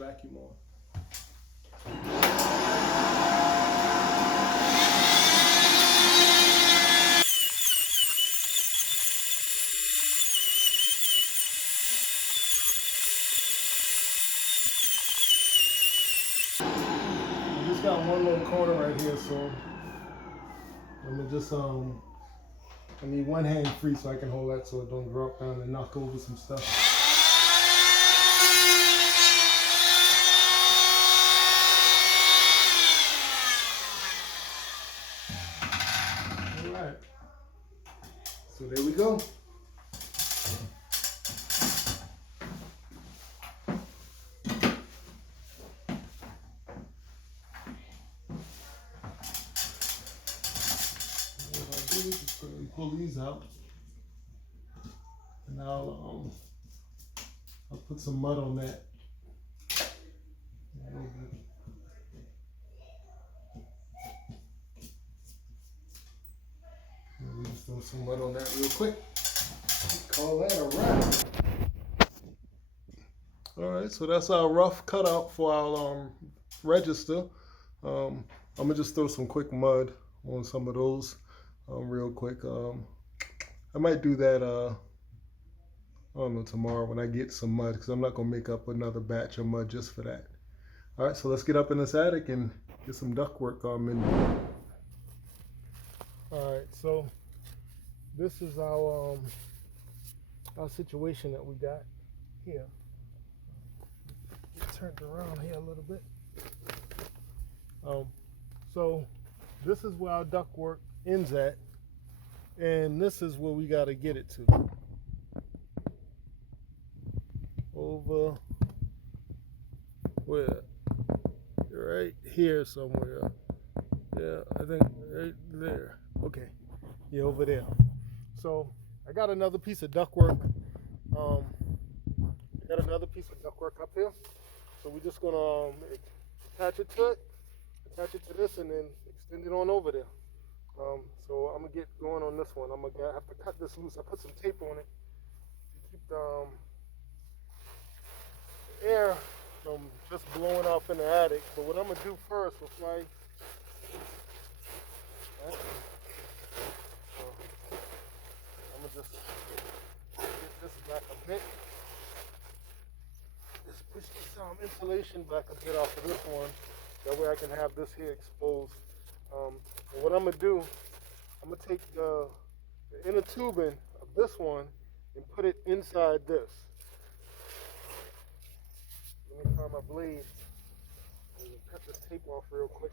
vacuum on. I just got one little corner right here, so I'm gonna just I need one hand free so I can hold that so it don't drop down and knock over some stuff. All right, so there we go. Just pull these out, and I'll put some mud on that. Let me just throw some mud on that real quick. Call that a wrap. All right, so that's our rough cutout for our register. I'm gonna just throw some quick mud on some of those real quick. I might do that I don't know, tomorrow when I get some mud, because I'm not gonna make up another batch of mud just for that. All right, so let's get up in this attic and get some duct work in. All right, so this is our situation that we got here. Get turned around here a little bit. So this is where our duct work ends at, and this is where we got to get it to. Over where? Right here somewhere. Yeah, I think right there. Okay, yeah, over there. So I got another piece of ductwork. Up here. So we're just gonna attach it to this, and then extend it on over there. So I'm gonna get going on this one. I'm gonna have to cut this loose. I put some tape on it to keep the air from just blowing off in the attic. But what I'm gonna do first before I'm gonna just get this back a bit. Just push this insulation back a bit off of this one. That way I can have this here exposed. And what I'm gonna do, I'm gonna take the inner tubing of this one and put it inside this. Let me find my blade and cut this tape off real quick.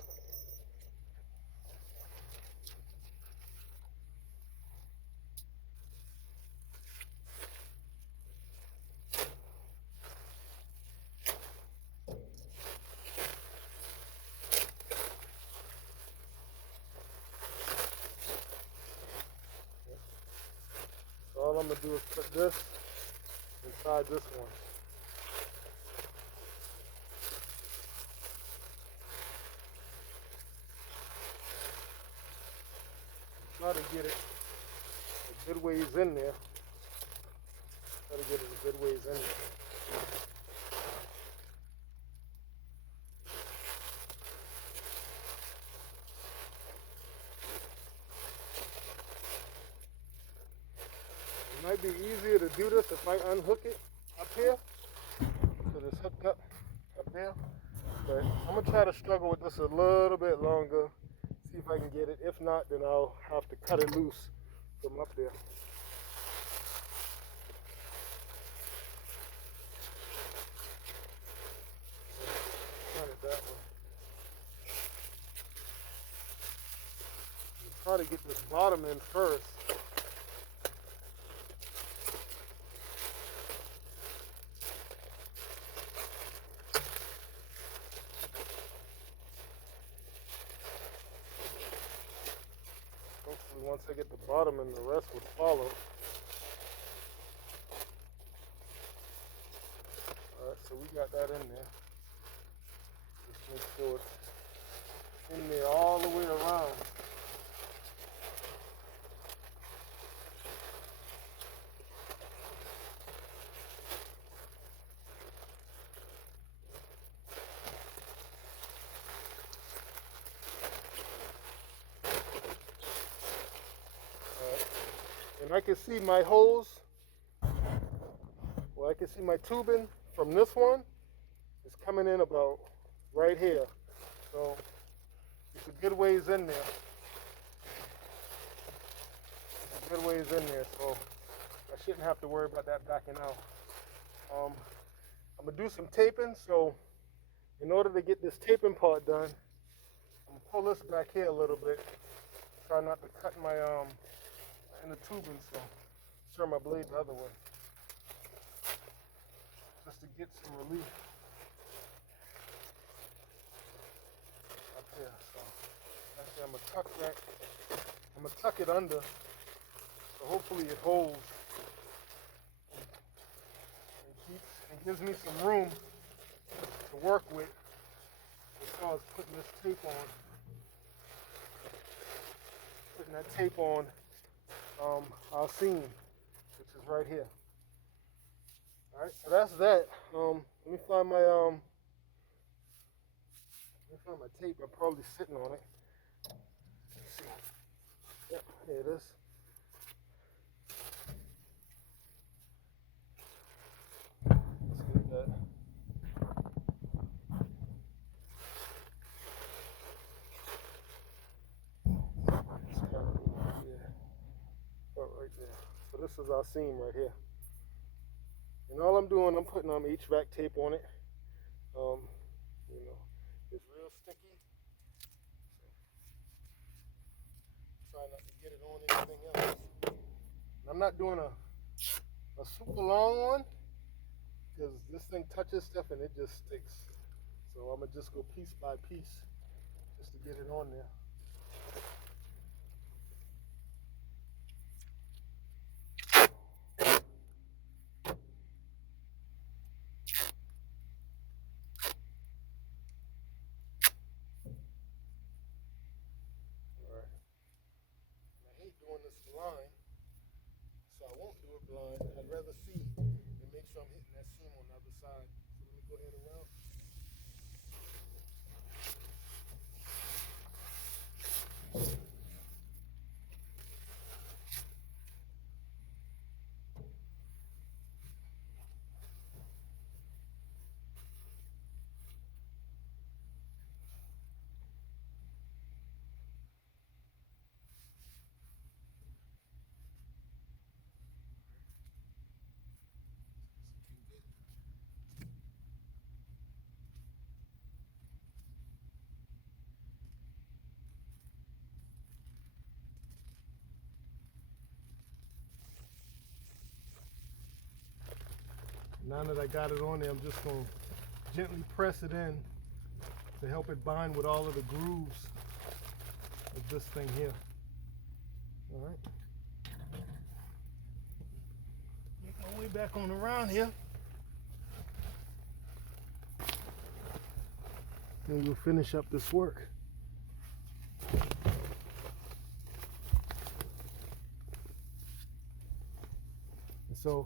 So all I'm gonna do is put this inside this one. Try to get it a good ways in there. Try to get it a good ways in there. It might be easier to do this if I unhook it up here, because it's hooked up there. But I'm gonna try to struggle with this a little bit longer. See if I can get it. If not, then I'll have to cut it loose from up there. Cut it that way. Try to get this bottom in first. Once I get the bottom and the rest would follow. Alright, so we got that in there. Just make sure it's in there all the way around. And I can see my hose, well, I can see my tubing from this one is coming in about right here. So it's a good ways in there. It's a good ways in there, so I shouldn't have to worry about that backing out. I'm gonna do some taping, so in order to get this taping part done, I'm gonna pull this back here a little bit. Try not to cut my in the tubing, so turn my blade the other way. Just to get some relief up here. So actually I'm gonna tuck that. I'm gonna tuck it under, so hopefully it holds and keeps and gives me some room to work with as far as putting this tape on. Putting that tape on our seam, which is right here. All right, so that's that. Let me find my tape. I'm probably sitting on it. Let's see. Yep, here it is. Let's get that. Right there. So this is our seam right here. And all I'm doing, I'm putting HVAC tape on it. You know, it's real sticky. So try not to get it on anything else. And I'm not doing a super long one because this thing touches stuff and it just sticks. So I'm gonna just go piece by piece just to get it on there. Doing this blind, so I won't do it blind. I'd rather see and make sure I'm hitting that seam on the other side. So let me go ahead around. Now that I got it on there, I'm just going to gently press it in to help it bind with all of the grooves of this thing here. All right. Make my way back on around here. Then we'll finish up this work. And so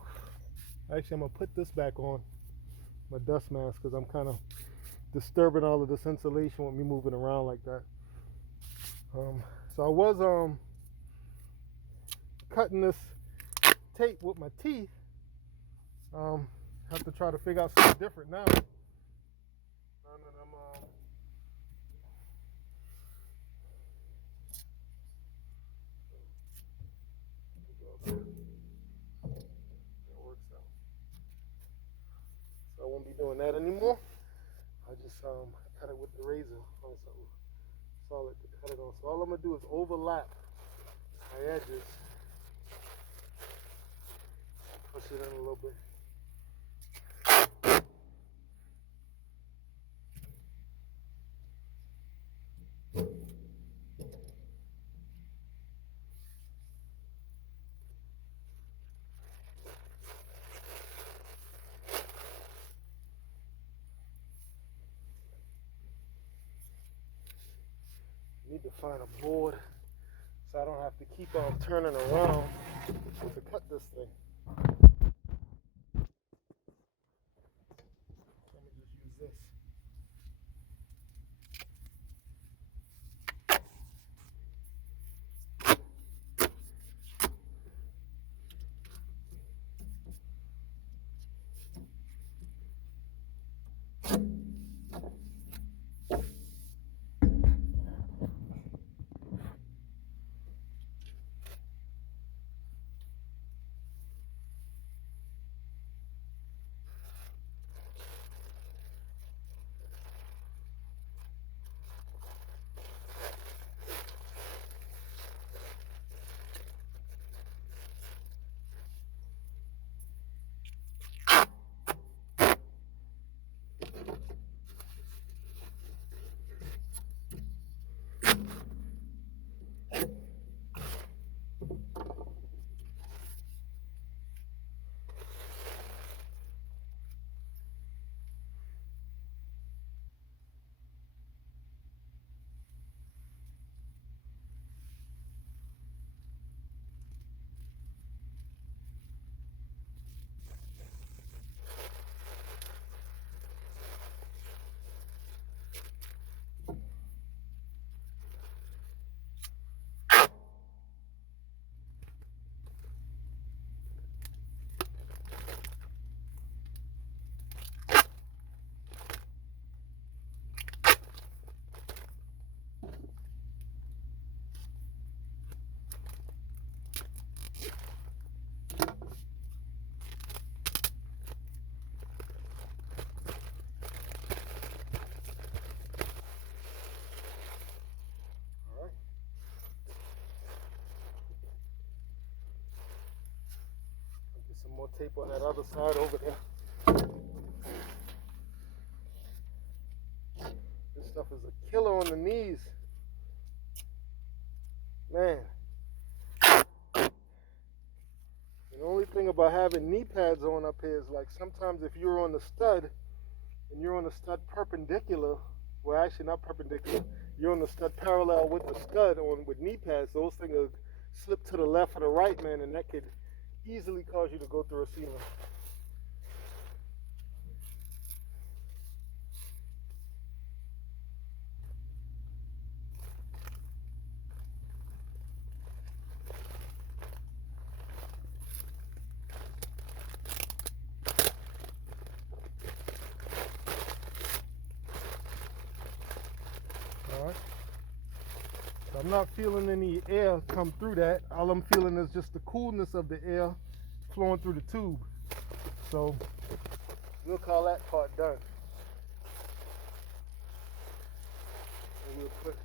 actually, I'm going to put this back on, my dust mask, because I'm kind of disturbing all of this insulation with me moving around like that. So I was cutting this tape with my teeth. Have to try to figure out something different now. Now that I'm I won't be doing that anymore. I just cut it with the razor on something solid to cut it on. So all I'm gonna do is overlap my edges, push it in a little bit. Need to find a board so I don't have to keep on turning around to cut this thing. Let me just use this. tape on that other side over there. This stuff is a killer on the knees. Man. The only thing about having knee pads on up here is like sometimes if you're on the stud and you're on the stud perpendicular, well actually not perpendicular, you're on the stud parallel with the stud on with knee pads, those things will slip to the left or the right, man, and that could easily cause you to go through a ceiling. Alright. So I'm not feeling any air come through that. All I'm feeling is just the coolness of the air flowing through the tube. So we'll call that part done. And we'll put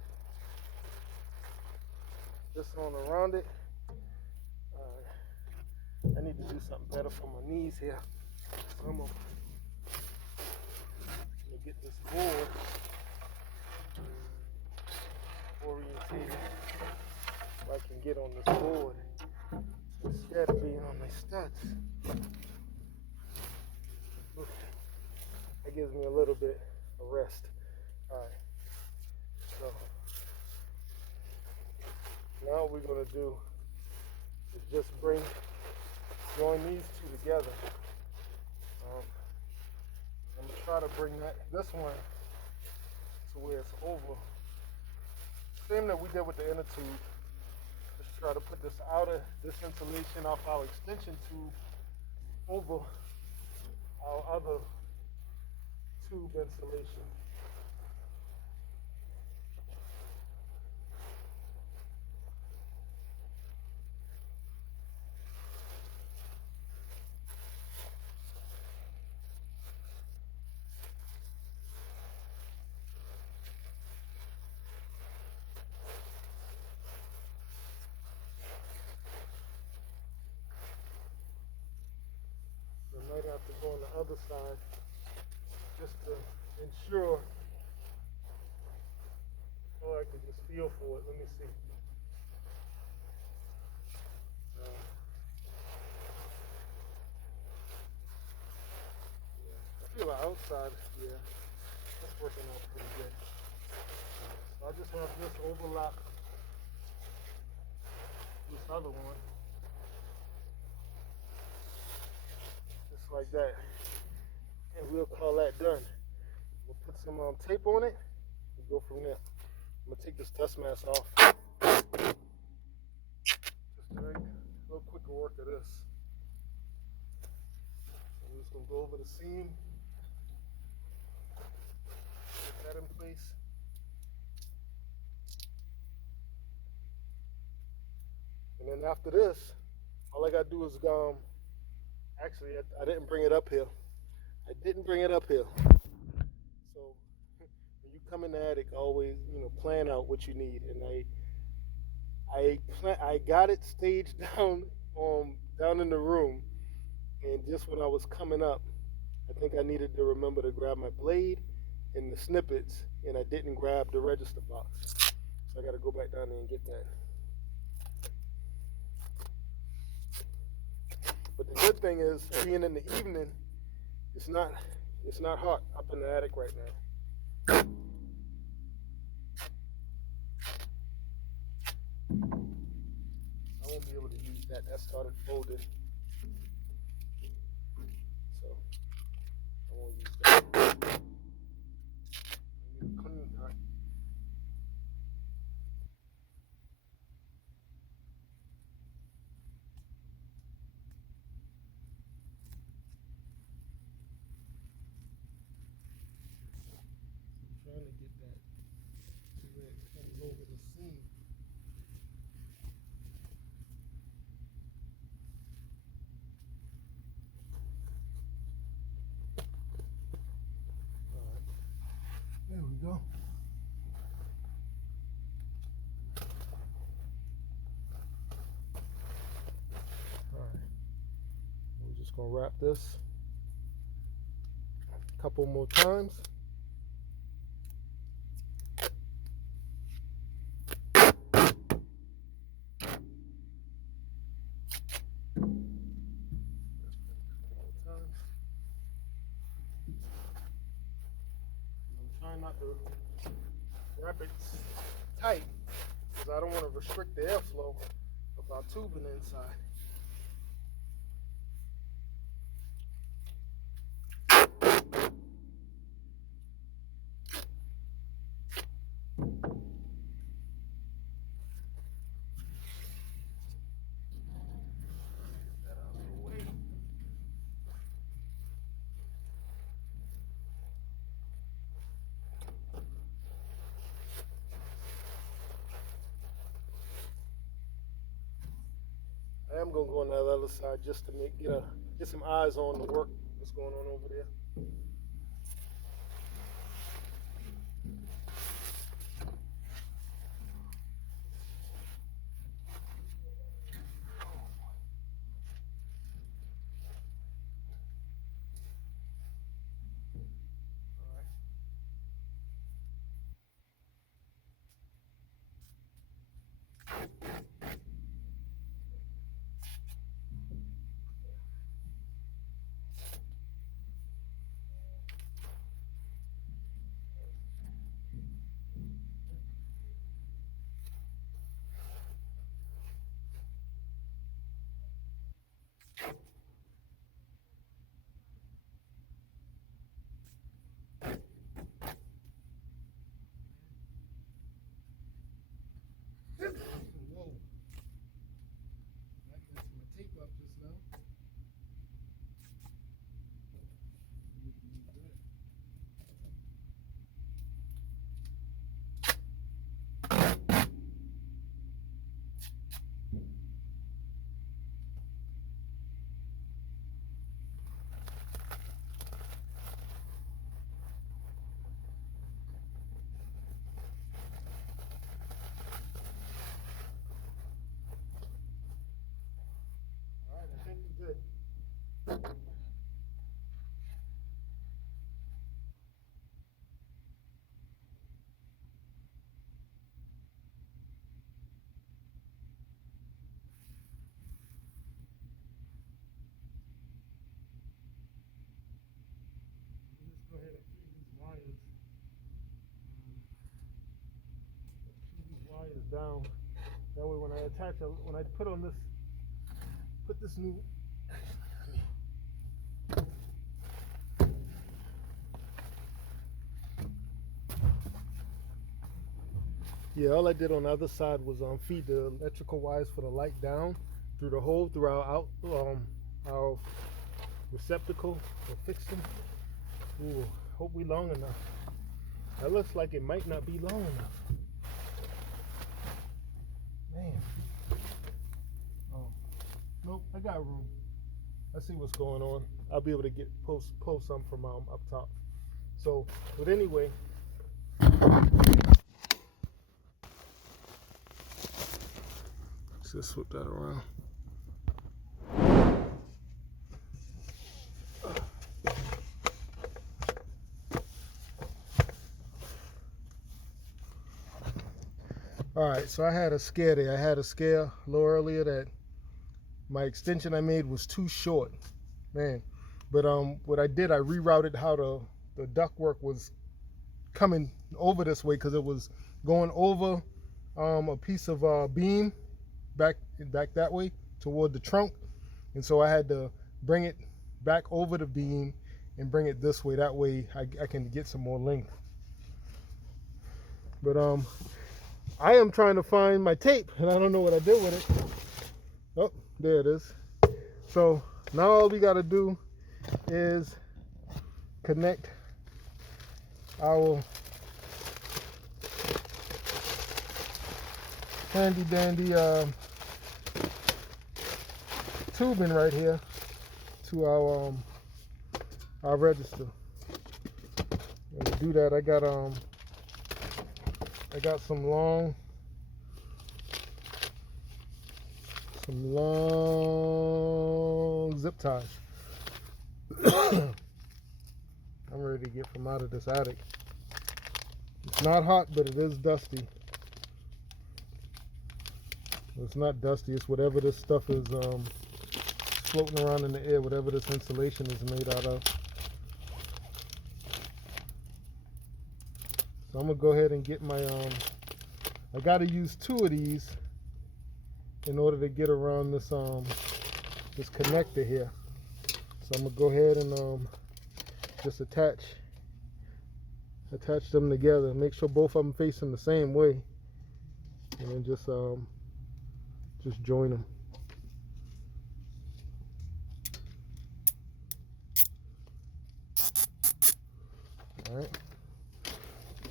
this on around it. I need to do something better for my knees here. So I'm gonna get this board orientated so I can get on this board instead of being on my studs. Okay. That gives me a little bit of rest. Alright. So now what we're gonna do is just join these two together. I'm gonna try to bring this one to where it's over. Same that we did with the inner tube. Just try to put this insulation off our extension tube over our other tube insulation. I might have to go on the other side just to ensure. Oh, I can just feel for it. Let me see. I feel the outside, yeah, that's working out pretty good. So I just have this overlap this other one. Just like that. And we'll call that done. We'll put some tape on it and go from there. I'm going to take this dust mask off just to make a little quicker work of this. I'm just going to go over the seam, get that in place. And then after this, all I got to do is, actually I didn't bring it up here. So when you come in the attic, always, plan out what you need. And I got it staged down in the room, and just when I was coming up, I think I needed to remember to grab my blade and the snippets, and I didn't grab the register box. So I got to go back down there and get that. But the good thing is, being in the evening, it's not hot up in the attic right now. I won't be able to use that. That started folding. So I won't use that. I need a clean cut. I'm trying to get that to where it comes over the seam. gonna wrap this a couple more times. I'm trying not to wrap it tight because I don't want to restrict the airflow of our tubing inside. I am gonna go on that other side just to get some eyes on the work that's going on over there. Whoa. I messed my tape up just now. Alright, I think we're good. Let's go ahead and feed these wires down. That way when I attach it, when I put this new yeah, all I did on the other side was feed the electrical wires for the light down through the hole through our receptacle for fixing. Ooh, hope we long enough. That looks like it might not be long enough. Man. Oh, nope, I got room. I see what's going on. I'll be able to pull some from up top. So, but anyway. Let's just flip that around. All right, so I had a scare there. I had a scare a little earlier that my extension I made was too short, man. But what I did, I rerouted how the ductwork was coming over this way because it was going over a piece of beam back that way toward the trunk, and so I had to bring it back over the beam and bring it this way. That way I can get some more length. But I am trying to find my tape and I don't know what I did with it. Oh, there it is. So now all we got to do is connect our handy dandy tubing right here to our register. And to do that, I got some long zip ties. I'm ready to get from out of this attic. It's not hot, but it is dusty. It's not dusty, it's whatever this stuff is floating around in the air, whatever this insulation is made out of. So I'm gonna go ahead and get my I gotta use 2 of these in order to get around this this connector here. So I'm gonna go ahead and just attach them together. Make sure both of them facing the same way, and then just join them. All right.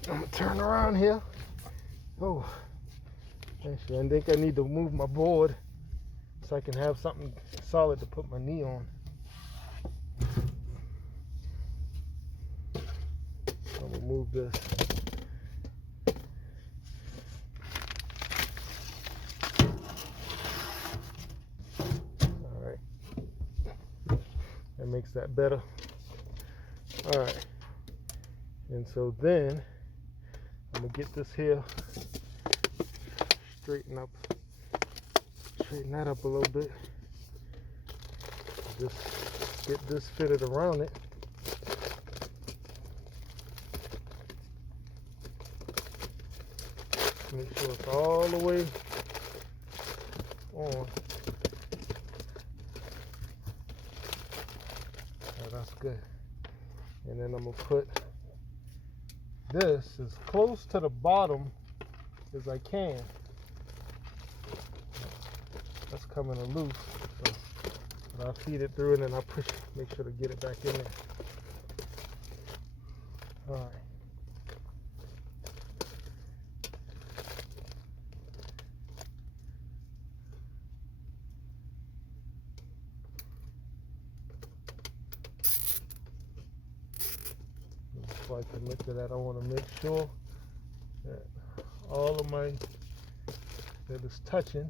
I'm gonna turn around here. Oh, actually, I think I need to move my board so I can have something solid to put my knee on. I'm gonna move this. All right, that makes that better. All right, and so then I'm gonna get this here, straighten that up a little bit. Just get this fitted around it. Make sure it's all the way on. Oh, that's good. And then I'm gonna put this as close to the bottom as I can. That's coming loose, so I'll feed it through and then I'll push, make sure to get it back in there. All right. Before I commit to that, I want to make sure that all of that is touching.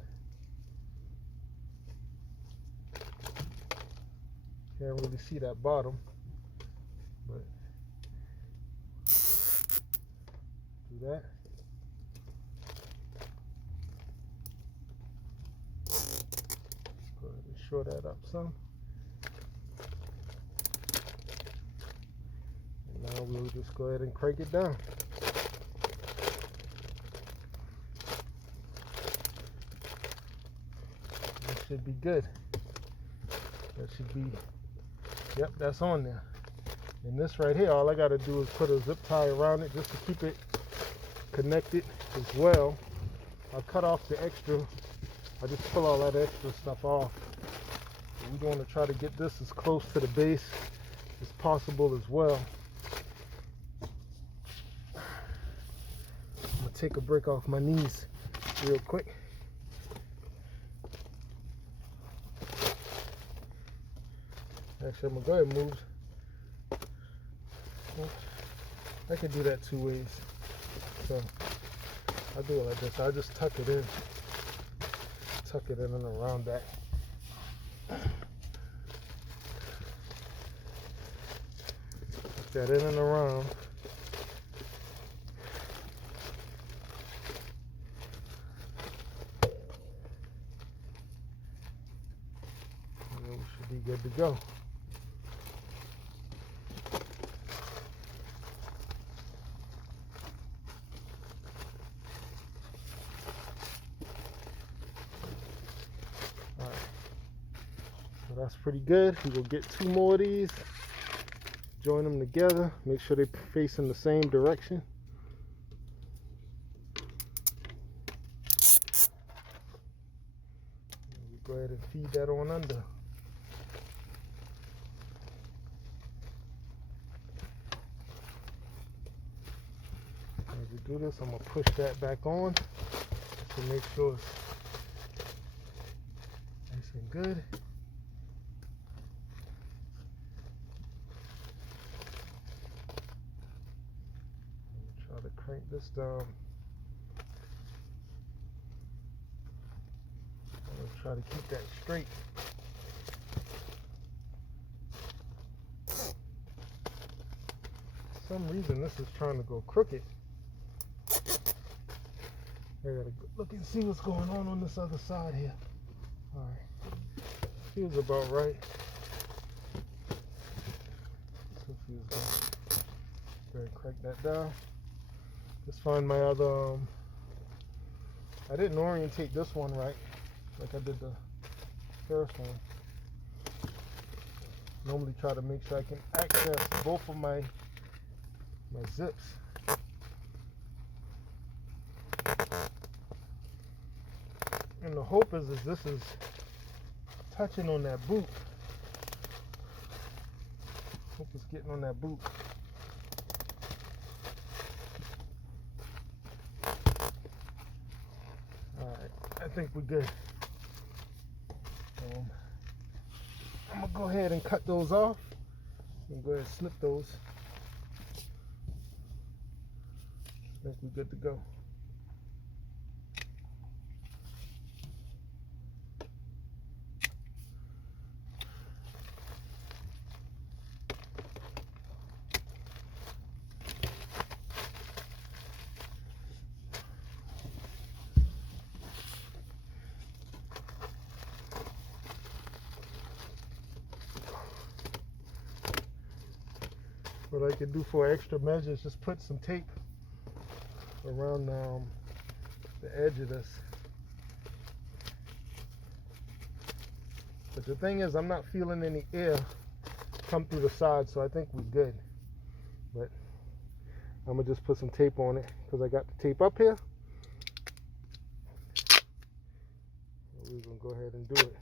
Can't really see that bottom, but do that. Go ahead and short that up some. And now we'll just go ahead and crank it down. That should be good. That should be, yep, that's on there. And this right here, all I got to do is put a zip tie around it just to keep it connected as well. I'll cut off the extra. I just pull all that extra stuff off. And we're going to try to get this as close to the base as possible as well. I'm going to take a break off my knees real quick. Actually, I'm going to go ahead and move. I can do that 2 ways. So I'll do it like this. I'll just tuck it in. Tuck it in and around that. Tuck that in and around. And then we should be good to go. That's pretty good. We will get 2 more of these, join them together, make sure they face in the same direction. And we go ahead and feed that on under. As we do this, I'm going to push that back on to make sure it's nice and good. Crank this down. I'm going to try to keep that straight. For some reason this is trying to go crooked. I gotta look and see what's going on this other side here. Alright. Feels about right. So feels good. Go ahead and crank that down. Just find my other I didn't orientate this one right like I did the first one. Normally try to make sure I can access both of my zips. And the hope is this is touching on that boot. Hope it's getting on that boot. Alright, I think we're good. I'm going to go ahead and cut those off and go ahead and snip those. I think we're good to go. What I could do for extra measure is just put some tape around the edge of this. But the thing is, I'm not feeling any air come through the side, so I think we're good. But I'm gonna just put some tape on it because I got the tape up here. We're gonna go ahead and do it.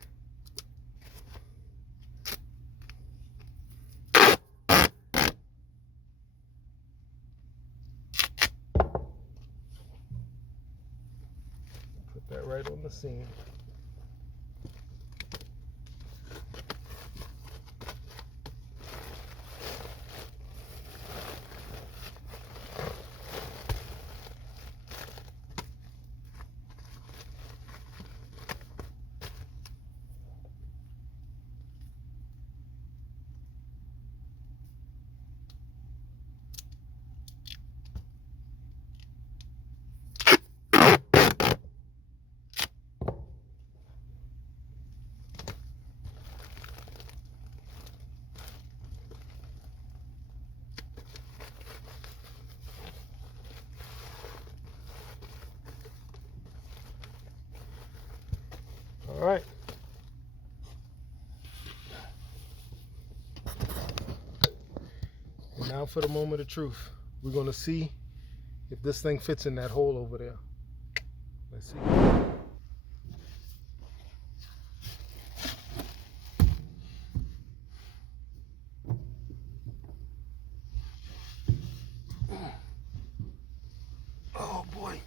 That right on the seam. All right. And now for the moment of truth. We're going to see if this thing fits in that hole over there. Let's see. Oh boy.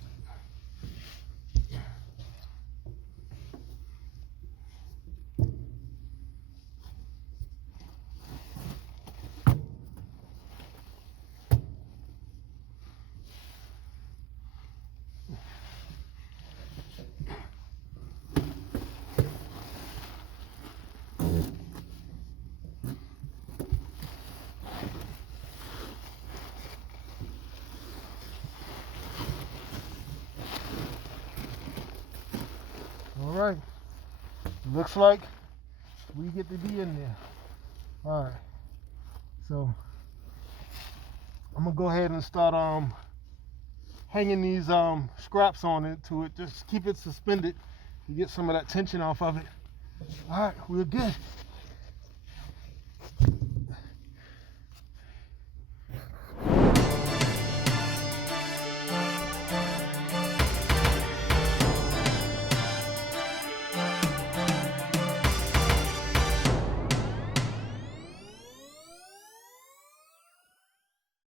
All right, looks like we get to be in there. All right, so I'm gonna go ahead and start hanging these scraps on it to it, just keep it suspended to get some of that tension off of it. All right, we're good.